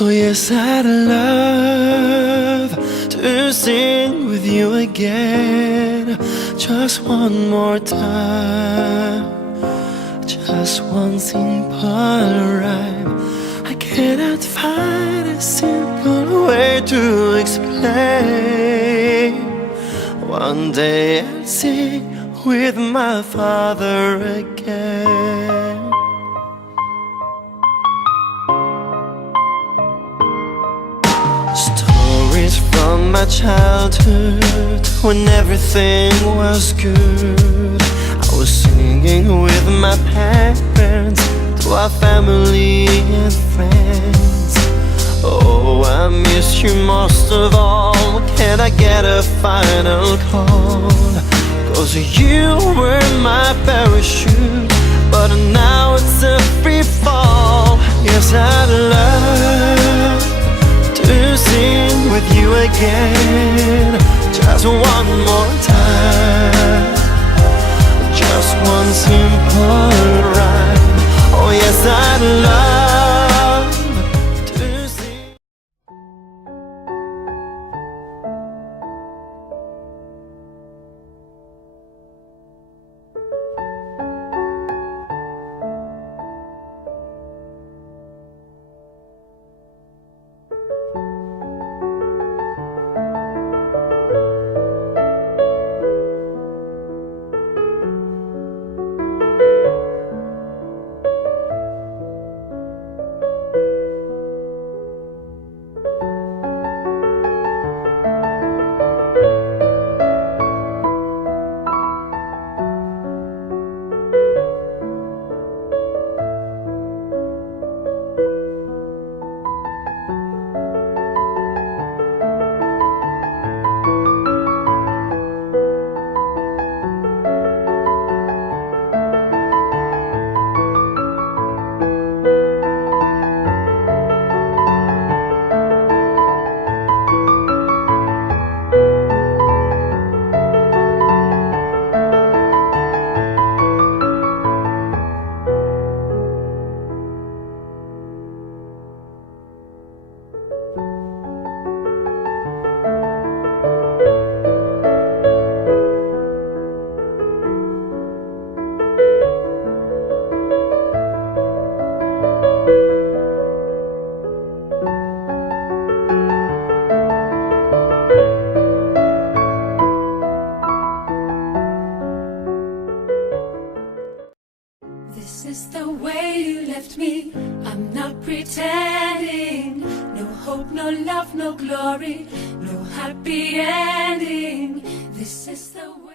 Oh yes, I'd love to sing with you again, just one more time, just one simple rhyme. I cannot find a simple way to explain. One day I'll sing with my father again. Stories from my childhood, when everything was good. I was singing with my parents, to our family and friends. Oh, I miss you most of all. Can I get a final call? 'Cause you were my parachute, but now it's a free fall. Yes, I'd love to sing with you again, just one more time, just one simple rhyme. Oh yes, I'd love to sing. This is the way you left me, I'm not pretending. No hope, no love, no glory, no happy ending. This is the way.